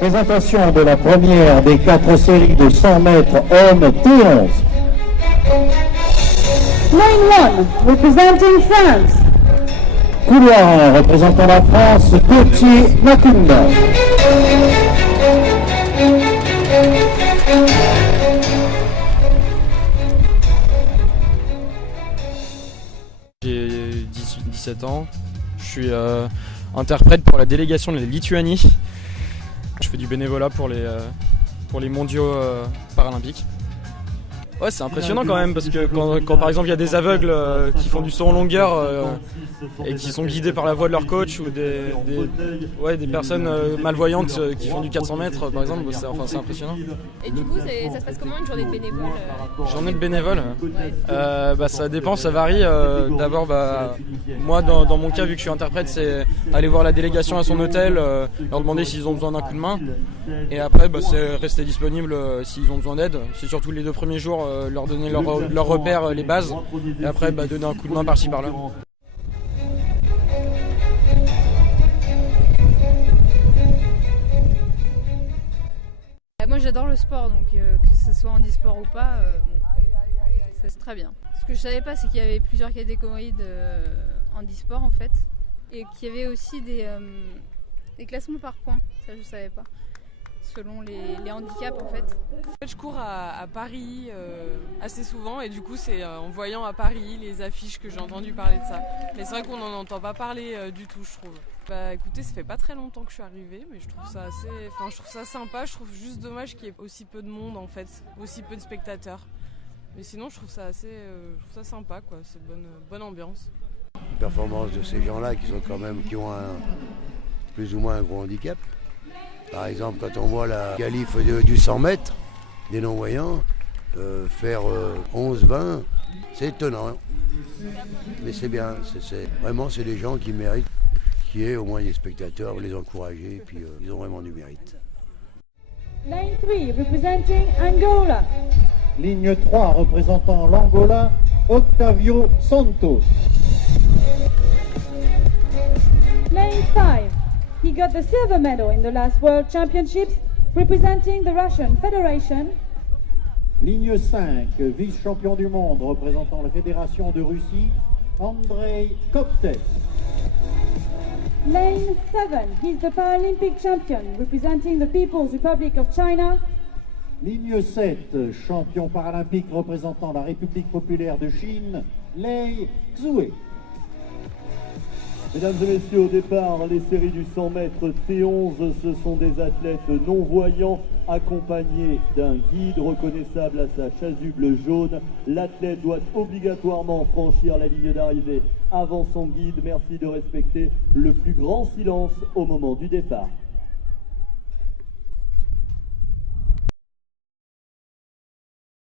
Présentation de la première des 4 séries de 100 mètres hommes T11. Lane 1, representing France. Couloir 1, représentant la France, Gauthier Nakunda. J'ai 17 ans, je suis interprète pour la délégation de la Lituanie. Je fais du bénévolat pour les mondiaux paralympiques. Ouais, c'est impressionnant quand même parce que quand par exemple il y a des aveugles qui font du saut en longueur et qui sont guidés par la voix de leur coach ou des personnes malvoyantes qui font du 400 mètres par exemple, c'est impressionnant. Et du coup, ça se passe comment une journée de bénévole Journée de bénévole Ouais. Ça dépend, ça varie. D'abord, moi dans mon cas, vu que je suis interprète, c'est aller voir la délégation à son hôtel, leur demander s'ils ont besoin d'un coup de main. Et après, c'est rester disponible s'ils ont besoin d'aide. C'est surtout les 2 premiers jours, leur donner leurs repères, les bases. Et après, donner un coup de main par-ci par-là. Moi j'adore le sport, donc que ce soit handisport ou pas, c'est très bien. Ce que je savais pas, c'est qu'il y avait plusieurs catégories de handisport en fait, et qu'il y avait aussi des classements par points, ça je savais pas, selon les handicaps en fait. En fait, je cours à Paris assez souvent et du coup c'est en voyant à Paris les affiches que j'ai entendu parler de ça. Mais c'est vrai qu'on n'en entend pas parler du tout, je trouve. Écoutez, ça fait pas très longtemps que je suis arrivée, mais je trouve ça sympa. Je trouve juste dommage qu'il y ait aussi peu de monde en fait, aussi peu de spectateurs. Mais sinon, je trouve ça sympa quoi. C'est bonne ambiance. La performance de ces gens-là qui ont plus ou moins un gros handicap. Par exemple, quand on voit la qualif du 100 mètres des non-voyants faire 11-20, c'est étonnant. Mais c'est bien, c'est des gens qui méritent qu'il y ait au moins des spectateurs, les encourager, et puis ils ont vraiment du mérite. Lane 3, representing Angola. Ligne 3, représentant l'Angola, Octavio Santos. Lane 5, he got the silver medal in the last World Championships, representing the Russian Federation. Ligne 5, vice-champion du monde, représentant la Fédération de Russie, Andrei Koptev. Lane 7, he's the Paralympic champion, representing the People's Republic of China. Ligne 7, champion paralympique représentant la République populaire de Chine, Lei Xue. Mesdames et messieurs, au départ, les séries du 100 mètres T11, ce sont des athlètes non-voyants accompagnés d'un guide reconnaissable à sa chasuble jaune. L'athlète doit obligatoirement franchir la ligne d'arrivée avant son guide. Merci de respecter le plus grand silence au moment du départ.